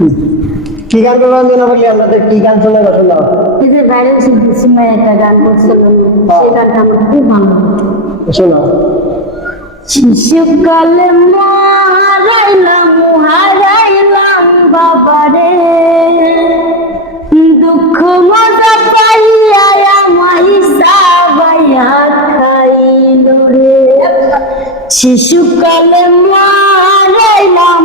কি গান করবেন যেন বলি? আপনাদের কি গান শোনা পছন্দ এই যে ভাইরাল শিল্পী সিনেমায় একটা গান করছিল সেই গানটা আমার খুব ভালো। শোনা। শিশুকালে মারাইলাম হারাইলাম বাবারে। দুঃখ মজা পাইয়া আমাই সাবাইয়া খাইল রে। শিশুকালে হারাইলাম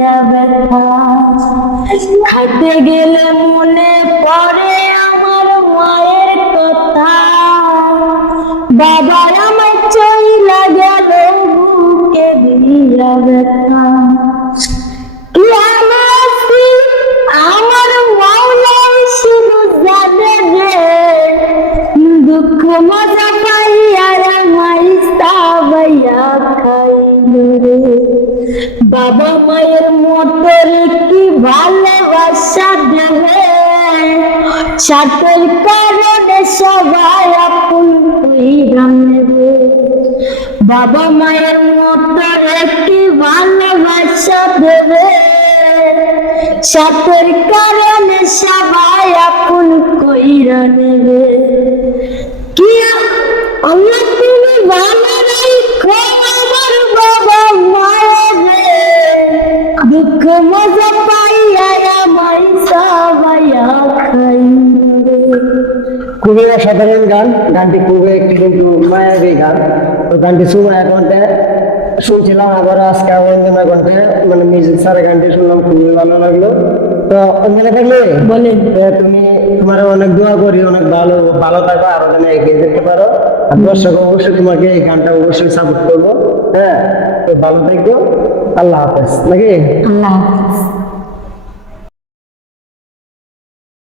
দিয়া খাইতে গেলে মনে পড়ে আমার মায়ের কথা। বাবার আমার চই গেল বুকে দিয়া ব্যথা। মায়ের মতর কি ভালোবাসা দেবে সাথের কারণে সবাই আপন নেবে বাবা মায়ের মতর একটি ভালোবাসা দেবে সাথের কারণে সবাই আপন কইরা নেবে কি আল্লাহ দুঃখ মজা পাইয়া আমায় সবাইয়া খাই। খুবই অসাধারণ গান গানটি খুবই কিন্তু মায়াবী গান। তো গানটি সুমায়া কণ্ঠে শুনছিলাম আবার আজকে অঞ্জনা কণ্ঠে মানে মিউজিক স্যারের গানটি শুনলাম খুবই ভালো লাগল। তো অঞ্জনা থাকলে বলেন। এ, তুমি তোমার অনেক দোয়া করি অনেক ভালো ভালো থাকো আরও যেন এগিয়ে যেতে পারো। দর্শক অবশ্যই তোমাকে এই গানটা অবশ্যই সাপোর্ট করব হ্যাঁ? তো ভালো থাকো। আল্লাহ হাফেজ নাকি আল্লাহ।